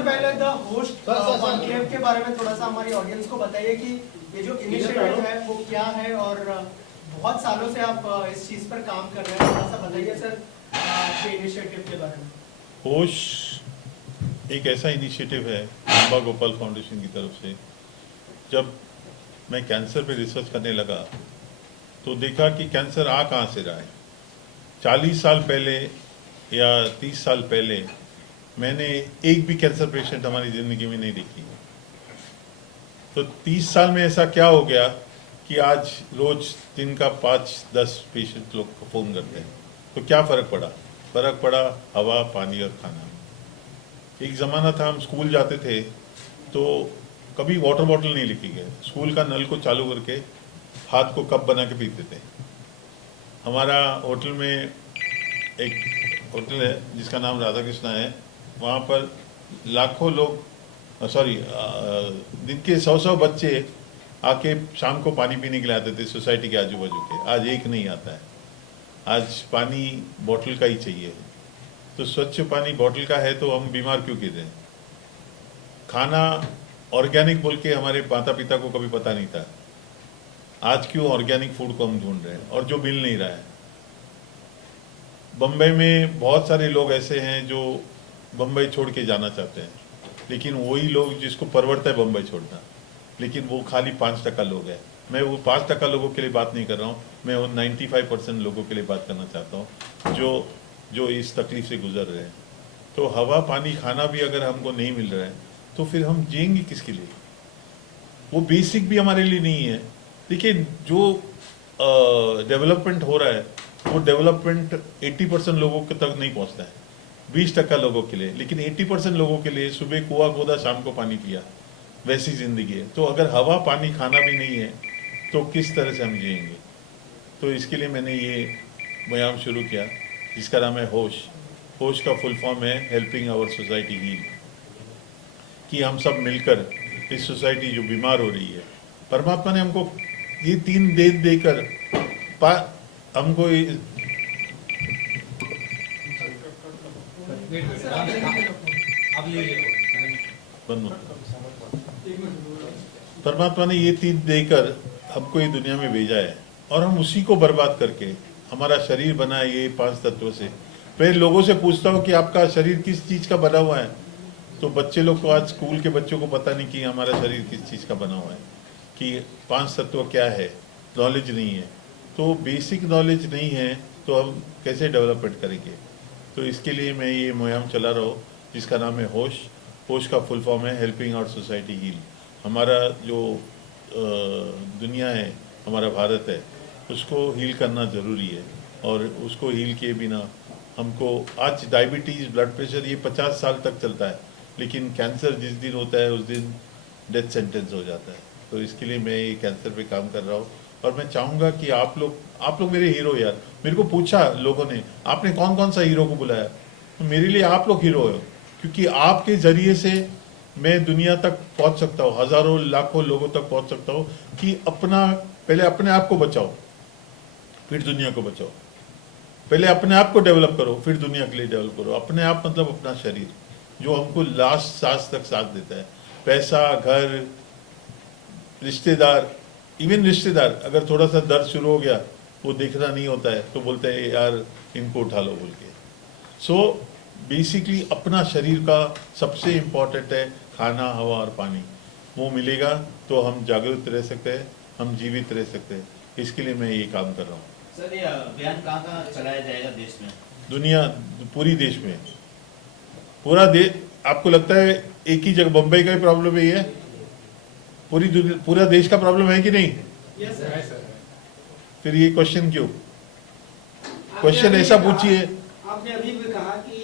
सबसे पहले the host conclave के बारे में थोड़ा सा हमारी ऑडियंस को बताइए कि ये जो इनिशिएटिव है वो क्या है, और बहुत सालों से आप इस चीज पर काम कर रहे हैं, थोड़ा सा बताइए सर आपके इनिशिएटिव के बारे में। होश एक ऐसा इनिशिएटिव है अंबा गोपाल फाउंडेशन की तरफ से। जब मैं कैंसर पे रिसर्च करने लगा तो देखा कि कैंसर आ कहाँ से रहा है। 40 साल पहले या 30 साल पहले मैंने एक भी कैंसर पेशेंट हमारी ज़िंदगी में नहीं देखी। तो 30 साल में ऐसा क्या हो गया कि आज रोज दिन का 5-10 पेशेंट लोग को फ़ोन करते हैं। तो क्या फ़र्क पड़ा? फ़र्क पड़ा हवा, पानी और खाना। एक ज़माना था हम स्कूल जाते थे तो कभी वाटर बॉटल नहीं लेके गए, स्कूल का नल को चालू करके हाथ को कप बना के पीते थे। हमारा होटल में एक होटल है जिसका नाम राधा कृष्णा है, वहाँ पर लाखों लोग दिन के 100 बच्चे आके शाम को पानी पीने के लिए आते थे सोसाइटी के आजू बाजू के। आज एक नहीं आता है, आज पानी बॉटल का ही चाहिए। तो स्वच्छ पानी बॉटल का है तो हम बीमार क्यों गिर रहे हैं? खाना ऑर्गेनिक बोल के हमारे माता पिता को कभी पता नहीं था, आज क्यों ऑर्गेनिक फूड को हम ढूंढ रहे हैं और जो मिल नहीं रहा है। बम्बई में बहुत सारे लोग ऐसे हैं जो बम्बई छोड़ के जाना चाहते हैं, लेकिन वही लोग जिसको परवड़ता है बम्बई छोड़ना, लेकिन वो खाली 5% लोग हैं। मैं वो 5% लोगों के लिए बात नहीं कर रहा हूँ, मैं वो 95% लोगों के लिए बात करना चाहता हूँ जो इस तकलीफ से गुजर रहे हैं। तो हवा, पानी, खाना भी अगर हमको नहीं मिल रहा है तो फिर हम जिएंगे किसके लिए? वो बेसिक भी हमारे लिए नहीं है। देखिए, जो डेवलपमेंट हो रहा है वो डेवलपमेंट 80% लोगों के तक नहीं पहुंचता है, 20% लोगों के लिए, लेकिन 80% लोगों के लिए सुबह कुआं खोदा, शाम को पानी पिया, वैसी जिंदगी है। तो अगर हवा, पानी, खाना भी नहीं है तो किस तरह से हम जिएंगे? तो इसके लिए मैंने ये मुहिम शुरू किया जिसका नाम है होश। होश का फुल फॉर्म है हेल्पिंग आवर सोसाइटी हील, कि हम सब मिलकर इस सोसाइटी जो बीमार हो रही है, परमात्मा ने हमको ये 3 देकर हमको परमात्मा ने ये 3 देकर हमको ये दुनिया में भेजा है, और हम उसी को बर्बाद करके हमारा शरीर बना है ये 5 तत्वों से। फिर लोगों से पूछता हूँ कि आपका शरीर किस चीज़ का बना हुआ है, तो बच्चे लोग को, आज स्कूल के बच्चों को पता नहीं कि हमारा शरीर किस चीज़ का बना हुआ है, कि 5 तत्व क्या है, नॉलेज नहीं है। तो बेसिक नॉलेज नहीं है तो हम कैसे डेवलपमेंट करेंगे? तो इसके लिए मैं ये मुहिम चला रहा हूँ जिसका नाम है होश। होश का फुल फॉर्म है हेल्पिंग आवर सोसाइटी हील। हमारा जो दुनिया है, हमारा भारत है, उसको हील करना ज़रूरी है, और उसको हील किए बिना हमको, आज डायबिटीज़, ब्लड प्रेशर ये 50 साल तक चलता है, लेकिन कैंसर जिस दिन होता है उस दिन डेथ सेंटेंस हो जाता है। तो इसके लिए मैं ये कैंसर पे काम कर रहा हूँ, और मैं चाहूँगा कि आप लोग मेरे हीरो यार। मेरे को पूछा लोगों ने, आपने कौन कौन सा हीरो को बुलाया? तो मेरे लिए आप लोग हीरो हो, क्योंकि आपके ज़रिए से मैं दुनिया तक पहुँच सकता हूँ, हज़ारों लाखों लोगों तक पहुँच सकता हूँ। कि पहले अपने आप को बचाओ, फिर दुनिया को बचाओ। पहले अपने आप को डेवलप करो, फिर दुनिया के लिए डेवलप करो। अपने आप मतलब अपना शरीर, जो हमको लास्ट सांस तक साथ देता है। पैसा, घर, रिश्तेदार, इवन रिश्तेदार अगर थोड़ा सा दर्द शुरू हो गया, वो देखना नहीं होता है तो बोलते हैं यार इनको उठा लो बोल के। सो बेसिकली अपना शरीर का सबसे इम्पोर्टेंट है खाना, हवा और पानी। वो मिलेगा तो हम जागरूक रह सकते हैं, हम जीवित रह सकते हैं। इसके लिए मैं ये काम कर रहा हूँ। सर, ये अभियान कहाँ चलाया जाएगा देश में? दुनिया, पूरी देश में, पूरा देश। आपको लगता है एक ही जगह बम्बई का ही प्रॉब्लम है? ये पूरा देश का प्रॉब्लम है कि नहीं? Yes sir. फिर ये क्वेश्चन क्यों? क्वेश्चन ऐसा पूछिए। आपने अभी भी कहा कि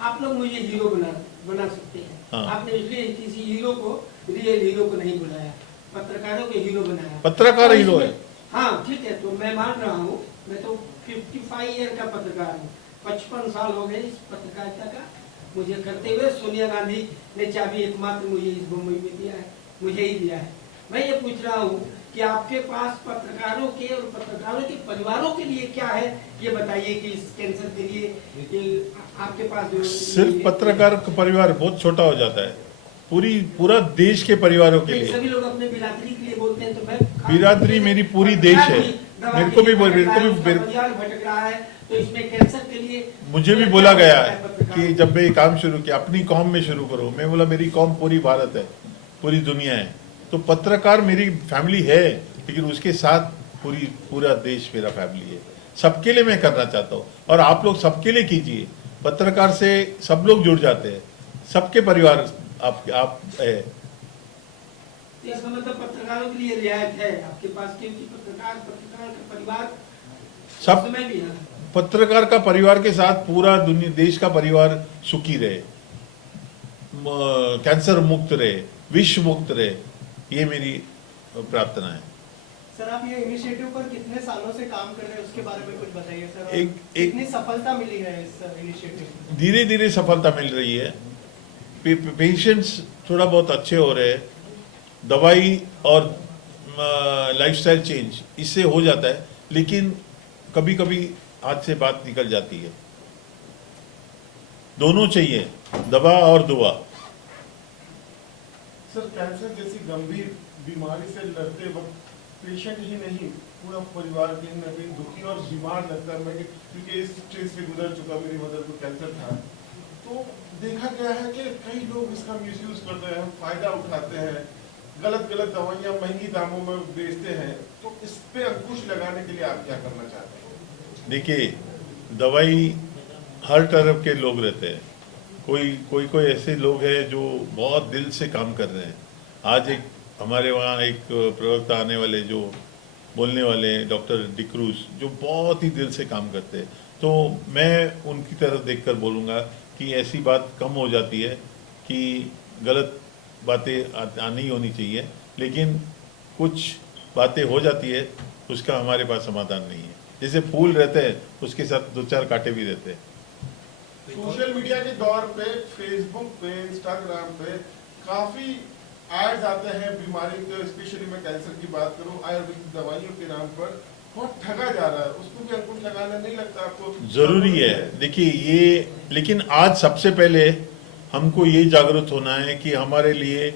आप लोग मुझे हीरो बना सकते हैं। हाँ। आपने इसलिए किसी हीरो को, रियल हीरो को नहीं बुलाया, पत्रकारों के हीरो बनाया। पत्रकार हीरो है। हाँ ठीक है, तो मैं मान रहा हूँ, मैं तो 55 ईयर का पत्रकार हूँ, 55 साल हो गए इस पत्रकारिता का मुझे करते हुए। सोनिया गांधी ने चाबी एकमात्र मुझे इस मुंबई में दिया है, मुझे ही दिया है। मैं ये पूछ रहा हूँ कि आपके पास पत्रकारों के और पत्रकारों के परिवारों के लिए क्या है, ये बताइए कि इस कैंसर के लिए ये आपके पास जो सिर्फ पत्रकार का परिवार बहुत छोटा हो जाता है, पूरा देश के परिवारों के लिए। सभी लोग अपने बिरादरी के लिए बोलते हैं, तो मैं बिरादरी मेरी पूरी देश है। मेरे को भी परिवार भटक रहा है, तो इसमें कैंसर के लिए मुझे भी बोला गया है कि जब मैं ये काम शुरू किया अपनी कौम में शुरू करो। मैं बोला मेरी कौम पूरी भारत है, पूरी दुनिया है। तो पत्रकार मेरी फैमिली है, लेकिन उसके साथ पूरा देश मेरा फैमिली है। सबके लिए मैं करना चाहता हूँ, और आप लोग सबके लिए कीजिए। पत्रकार से सब लोग जुड़ जाते हैं, सबके परिवार आप है। इसका मतलब पत्रकारों के लिए रियायत है आपके पास, क्योंकि पत्रकार का परिवार सब में भी है। पत्रकार का परिवार के साथ पूरा दुनिया देश का परिवार सुखी रहे, कैंसर मुक्त रहे, विश्व मुक्त रहे, ये मेरी प्रार्थना है। सर आप ये इनिशिएटिव पर कितने सालों से काम कर रहे हैं, उसके बारे में कुछ बताइए सर। और कितनी सफलता मिली है इस इनिशिएटिव? धीरे धीरे सफलता मिल रही है। पेशेंट्स थोड़ा बहुत अच्छे हो रहे हैं। दवाई और लाइफस्टाइल चेंज इससे हो जाता है, लेकिन कभी कभी हाथ से बात निकल जाती है। दोनों चाहिए, दवा और दुआ। सर कैंसर जैसी गंभीर बीमारी से लड़ते वक्त पेशेंट ही नहीं पूरा परिवार कहीं ना कहीं दुखी और बीमार लगता है। मैं क्योंकि इस स्टेज से गुजर चुका, मेरी मदर को कैंसर था, तो देखा गया है कि कई लोग इसका मिसयूज करते हैं, फायदा उठाते हैं, गलत दवाइयाँ महंगी दामों में बेचते हैं। तो इस पे अंकुश लगाने के लिए आप क्या करना चाहते हैं? देखिए, दवाई हर तरफ के लोग रहते हैं। कोई ऐसे लोग हैं जो बहुत दिल से काम कर रहे हैं। आज हमारे वहाँ एक प्रवक्ता आने वाले जो बोलने वाले डॉक्टर डिक्रूज, जो बहुत ही दिल से काम करते हैं। तो मैं उनकी तरफ देखकर बोलूँगा कि ऐसी बात कम हो जाती है कि गलत बातें आनी होनी चाहिए, लेकिन कुछ बातें हो जाती है, उसका हमारे पास समाधान नहीं है। जैसे फूल रहते हैं, उसके साथ 2-4 कांटे भी रहते हैं। सोशल मीडिया के दौर पे, फेसबुक पे, इंस्टाग्राम पे काफी एड्स आते हैं बीमारी के, स्पेशली मैं कैंसर की बात करूं, आयुर्वेदिक दवाइयों के नाम पर बहुत ठगा जा रहा है। उसको भी अंकुश लगाना नहीं लगता आपको? जरूरी है। देखिए ये, लेकिन आज सबसे पहले हमको ये जागरूक होना है कि हमारे लिए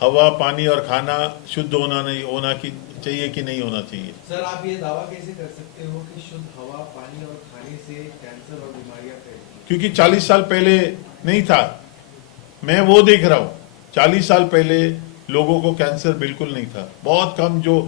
हवा, पानी और खाना शुद्ध होना चाहिए कि नहीं होना चाहिए। सर आप ये दावा कैसे कर सकते हो कि शुद्ध हवा, पानी और खाने से कैंसर और बीमारियां फैलती? क्योंकि 40 साल पहले नहीं था। मैं वो देख रहा हूँ, 40 साल पहले लोगों को कैंसर बिल्कुल नहीं था। बहुत कम, जो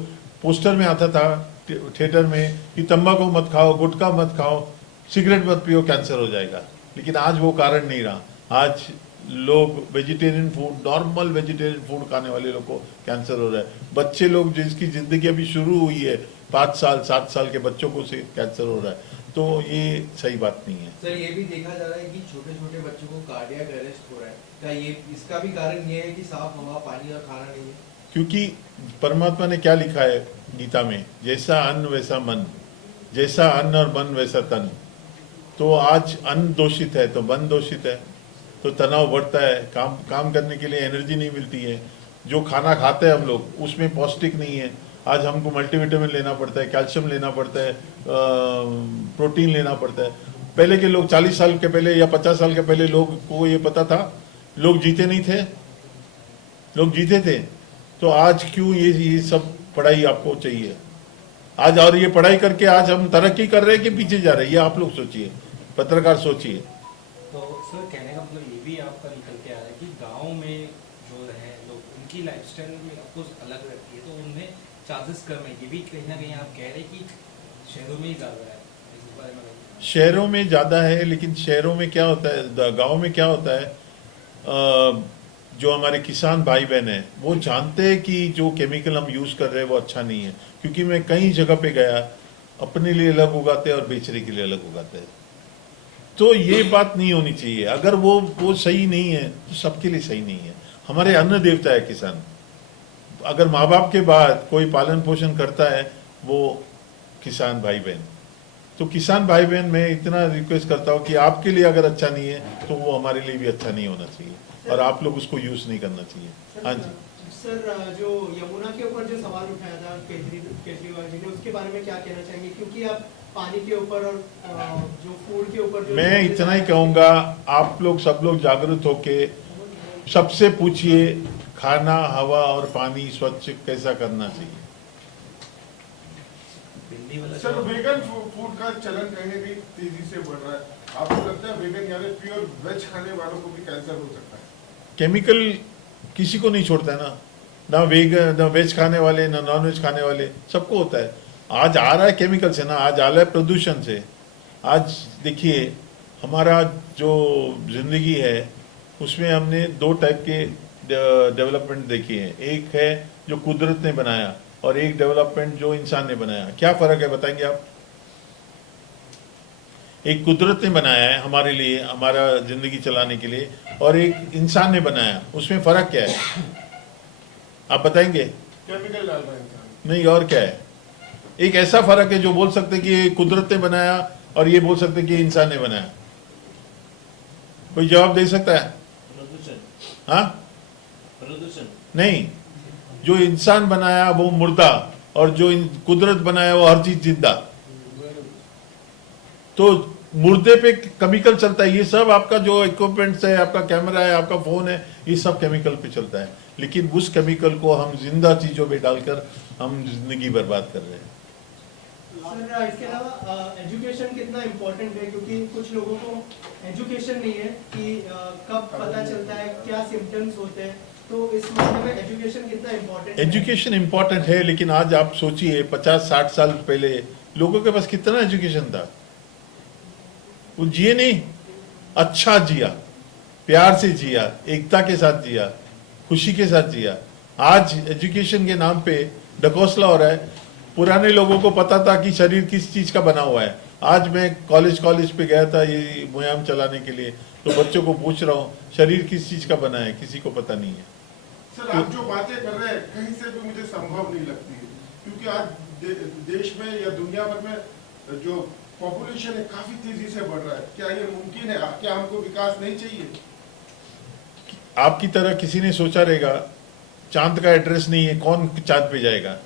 पोस्टर में आता था थिएटर में कि तंबाकू मत खाओ, गुटखा मत खाओ, सिगरेट मत पियो, कैंसर हो जाएगा। लेकिन आज वो कारण नहीं रहा। आज लोग vegetarian food, normal vegetarian food खाने वाले लोग को कैंसर हो रहा है। बच्चे लोग जिसकी ज़िंदगी अभी शुरू हुई है, 5 साल 7 साल के बच्चों को से कैंसर हो रहा है। तो ये सही बात नहीं है। सर ये भी देखा जा रहा है कि छोटे छोटे बच्चों को कार्डियक अरेस्ट हो रहा है, क्या ये इसका भी कारण ये है कि साफ हवा, पानी और खाना नहीं है? क्योंकि परमात्मा ने क्या लिखा है गीता में, जैसा अन्न वैसा मन, जैसा अन्न और मन वैसा तन। तो आज अन्न दूषित है तो मन दूषित है, तो तनाव बढ़ता है, काम करने के लिए एनर्जी नहीं मिलती है। जो खाना खाते हैं हम लोग उसमें पौष्टिक नहीं है। आज हमको मल्टीविटामिन लेना पड़ता है, कैल्शियम लेना पड़ता है, प्रोटीन लेना पड़ता है। पहले के लोग 40 साल के पहले या 50 साल के पहले लोग को ये पता था? लोग जीते नहीं थे? लोग जीते थे। तो आज क्यों ये सब पढ़ाई आपको चाहिए आज? और ये पढ़ाई करके आज हम तरक्की कर रहे हैं कि पीछे जा रहे हैं, ये आप लोग सोचिए, पत्रकार सोचिए। तो सर कहने का मतलब ये भी आपका निकल के आ रहा है कि गांव में जो रहे लोग, उनकी लाइफस्टाइल में ऑफकोर्स अलग रहती है, तो उनमें चांसेस कम है। ये भी कहीं ना कहीं आप कह रहे हैं कि शहरों में ही ज़्यादा है, इस बारे में? शहरों में ज़्यादा है, लेकिन शहरों में क्या होता है, गांव में क्या होता है, जो हमारे किसान भाई बहन हैं वो जानते हैं कि जो केमिकल हम यूज़ कर रहे हैं वो अच्छा नहीं है। क्योंकि मैं कई जगह पे गया, अपने लिए अलग उगाते हैं और बेचने के लिए अलग उगाते हैं। तो ये बात नहीं होनी चाहिए। अगर वो सही नहीं है तो सबके लिए सही नहीं है। हमारे अन्न देवता है किसान। अगर माँ बाप के बाद कोई पालन पोषण करता है वो किसान भाई बहन। तो किसान भाई बहन मैं इतना रिक्वेस्ट करता हूँ कि आपके लिए अगर अच्छा नहीं है तो वो हमारे लिए भी अच्छा नहीं होना चाहिए। और आप लोग उसको यूज नहीं करना चाहिए। हाँ जी सर, जो यमुना के ऊपर जो सवाल उठाया था केजरीवाल जी ने, उसके बारे में क्या कहना चाहेंगे? क्योंकि आप पानी के ऊपर और जो फूड के ऊपर मैं इतना ही कहूँगा, आप लोग सब लोग जागरूक होके सबसे पूछिए खाना, हवा और पानी स्वच्छ कैसा करना चाहिए। बिल्ली वाला सर, वेगन फूड का चलन कहीं भी तेजी से बढ़ रहा है। आपको लगता है वेगन यानी प्योर वेज खाने वालों को भी कैंसर हो सकता है? केमिकल किसी को नहीं छोड़ता है ना वेज खाने वाले ना नॉन वेज खाने वाले, सबको होता है। आज आ रहा है केमिकल से ना, आज आ रहा है प्रदूषण से। आज देखिए हमारा जो जिंदगी है उसमें हमने दो टाइप के डेवलपमेंट देखी है। एक है जो कुदरत ने बनाया और एक डेवलपमेंट जो इंसान ने बनाया। क्या फर्क है बताएंगे आप? एक कुदरत ने बनाया है हमारे लिए, हमारा जिंदगी चलाने के लिए, और एक इंसान ने बनाया, उसमें फर्क क्या है आप बताएंगे? केमिकल डाल रहा है इंसान। नहीं, और क्या है? एक ऐसा फर्क है जो बोल सकते हैं कि ये कुदरत ने बनाया और ये बोल सकते हैं कि इंसान ने बनाया। कोई जवाब दे सकता है? प्रदूषण। हाँ, प्रदूषण नहीं, जो इंसान बनाया वो मुर्दा और जो कुदरत बनाया वो हर चीज जिंदा। तो मुर्दे पे केमिकल चलता है। ये सब आपका जो इक्विपमेंट्स है, आपका कैमरा है, आपका फोन है, ये सब केमिकल पे चलता है। लेकिन उस केमिकल को हम जिंदा चीजों पे डालकर हम जिंदगी बर्बाद कर रहे हैं। सर, इसके अलावा एजुकेशन कितना इम्पोर्टेंट है? क्योंकि कुछ लोगों को एजुकेशन नहीं है कि कब पता चलता है क्या सिम्टम्स होते हैं। तो इस मामले में एजुकेशन कितना इम्पोर्टेंट है? एजुकेशन इम्पोर्टेंट है, लेकिन आज आप सोचिए 50-60 साल पहले लोगों के पास कितना एजुकेशन था? वो जिए नहीं, अच्छा जिया, प्यार से जिया, एकता के साथ जिया, खुशी के साथ जिया। आज एजुकेशन के नाम पे ढकोसला हो रहा है। पुराने लोगों को पता था कि शरीर किस चीज का बना हुआ है। आज मैं कॉलेज पे गया था ये मुहिम चलाने के लिए, तो बच्चों को पूछ रहा हूँ शरीर किस चीज का बना है, किसी को पता नहीं है। सर, आप जो बातें कर रहे हैं कहीं से भी मुझे संभव नहीं लगती है, क्योंकि आज देश में या दुनिया भर में जो पॉपुलेशन है काफी तेजी से बढ़ रहा है। क्या ये मुमकिन है? क्या हमको विकास नहीं चाहिए? आपकी तरह किसी ने सोचा रहेगा चांद का एड्रेस नहीं है, कौन चांद पे जाएगा?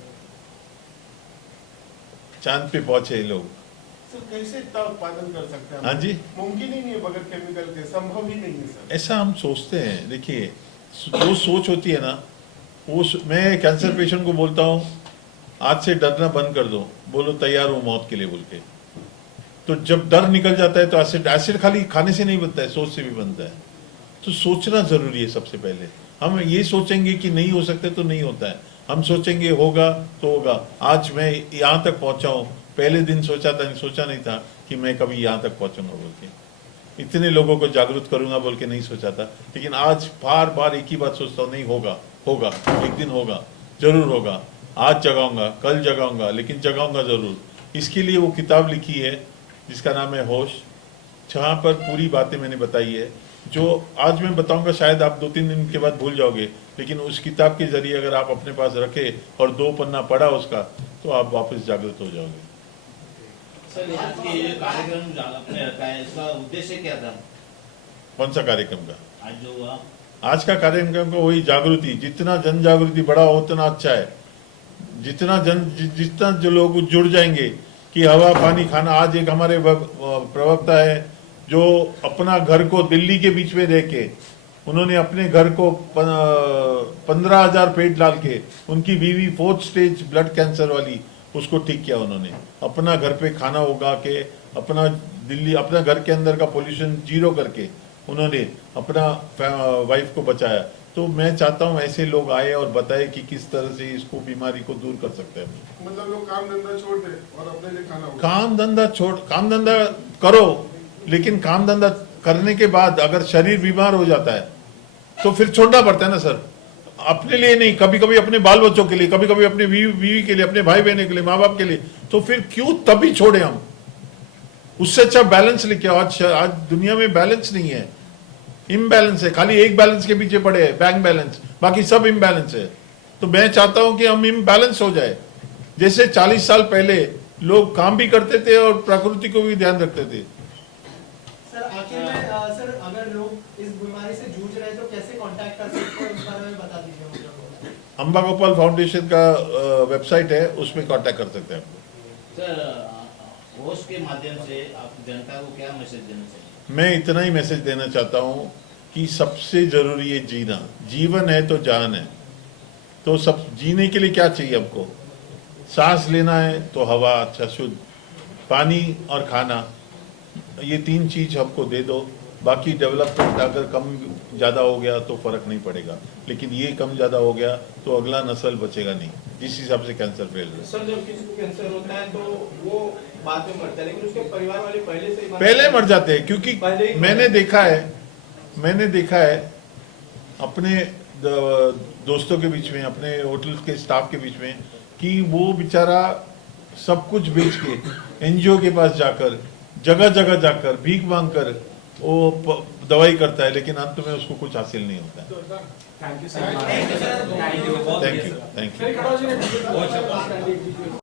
चांद पे पहुंचे लोग। सर, कैसे इतना उत्पादन कर सकते हैं? हाँ जी, मुमकिन ही नहीं है बगैर केमिकल के, संभव ही नहीं है सर। ऐसा हम सोचते हैं। देखिए जो सोच होती है ना, वो मैं कैंसर पेशेंट को बोलता हूँ आज से डरना बंद कर दो, बोलो तैयार हूँ मौत के लिए बोल के। तो जब डर निकल जाता है तो एसिड खाली खाने से नहीं बनता है, सोच से भी बनता है। तो सोचना जरूरी है। सबसे पहले हम ये सोचेंगे कि नहीं हो सकते तो नहीं होता है, हम सोचेंगे होगा तो होगा। आज मैं यहाँ तक पहुंचा हूँ, पहले दिन सोचा नहीं था कि मैं कभी यहाँ तक पहुंचूंगा बोल के, इतने लोगों को जागरूक करूंगा बोल के नहीं सोचा था। लेकिन आज बार बार एक ही बात सोचता हूँ, नहीं होगा, एक दिन होगा, जरूर होगा। आज जगाऊंगा, कल जगाऊंगा, लेकिन जगाऊंगा जरूर। इसके लिए वो किताब लिखी है जिसका नाम है होश, जहाँ पर पूरी बातें मैंने बताई है। जो आज मैं बताऊंगा शायद आप 2-3 दिन के बाद भूल जाओगे, लेकिन उस किताब के जरिए अगर आप अपने पास रखे और 2 पन्ना पढ़ा उसका, तो आप वापस जागृत हो जाओगे। सर, आज के ये कार्यक्रम आपने रखा है, इसका उद्देश्य क्या था? कौन सा कार्यक्रम का? आज जो हुआ आज का कार्यक्रम का वही जागृति। जितना जन जागृति बढ़ा उतना अच्छा है। जितना जो लोग जुड़ जाएंगे कि हवा पानी खाना। आज एक हमारे प्रवक्ता है जो अपना घर को दिल्ली के बीच में रह के उन्होंने अपने घर को 15,000 पेट डाल के उनकी बीवी 4th स्टेज ब्लड कैंसर वाली, उसको ठीक किया उन्होंने। अपना घर पे खाना उगा के, अपना घर के अंदर का पोल्यूशन 0 करके उन्होंने अपना वाइफ को बचाया। तो मैं चाहता हूँ ऐसे लोग आए और बताए कि किस तरह से इसको बीमारी को दूर कर सकते हैं। मतलब लोग काम धंधा छोड़ दे और अपने लिए खाना उगाए। काम धंधा करो, लेकिन काम धंधा करने के बाद अगर शरीर बीमार हो जाता है तो फिर छोड़ना पड़ता है ना सर। अपने लिए नहीं, कभी कभी अपने बाल बच्चों के लिए, कभी कभी अपने बीवी के लिए, अपने भाई बहनों के लिए, माँ बाप के लिए। तो फिर क्यों तभी छोड़े हम? उससे अच्छा बैलेंस लेके आओ। आज दुनिया में बैलेंस नहीं है, इम्बैलेंस है। खाली एक बैलेंस के पीछे पड़े है, बैंक बैलेंस, बाकी सब इम्बैलेंस है। तो मैं चाहता हूं कि हम इम्बैलेंस हो जाए। जैसे 40 साल पहले लोग काम भी करते थे और प्रकृति को भी ध्यान रखते थे। सर, आखिर में सर, अगर लोग इस बीमारी से जूझ रहे हैं तो कैसे कर सकते हैं, उस बारे में बता दीजिए हम लोगों को। अम्बा गोपाल फाउंडेशन का वेबसाइट है, उसमें कांटेक्ट कर सकते हैं आप। सर होस्ट के माध्यम से आप जनता को क्या मैसेज देना चाहिए? मैं इतना ही मैसेज देना चाहता हूँ कि सबसे जरूरी है जीना। जीवन है तो जान है। तो सब जीने के लिए क्या चाहिए हमको? सांस लेना है तो हवा अच्छा शुद्ध, पानी और खाना, ये 3 चीज हमको दे दो। बाकी डेवलपमेंट अगर कम ज़्यादा हो गया तो फर्क नहीं पड़ेगा, लेकिन ये कम ज़्यादा हो गया तो अगला नस्ल बचेगा नहीं, जिस हिसाब से कैंसर फैल रहा है। सर जब किसी को कैंसर होता है तो वो बाद में मरता है, लेकिन उसके परिवार वाले पहले से ही पहले मर जाते हैं, क्योंकि पहले ही मैंने देखा है अपने दोस्तों के बीच में, अपने होटल के स्टाफ के बीच में, कि वो बेचारा सब कुछ बेच के एनजीओ के पास जाकर जगह जगह जाकर भीख मांग कर वो दवाई करता है, लेकिन अंत में उसको कुछ हासिल नहीं होता है। Thank you sir. Thank you. बहुत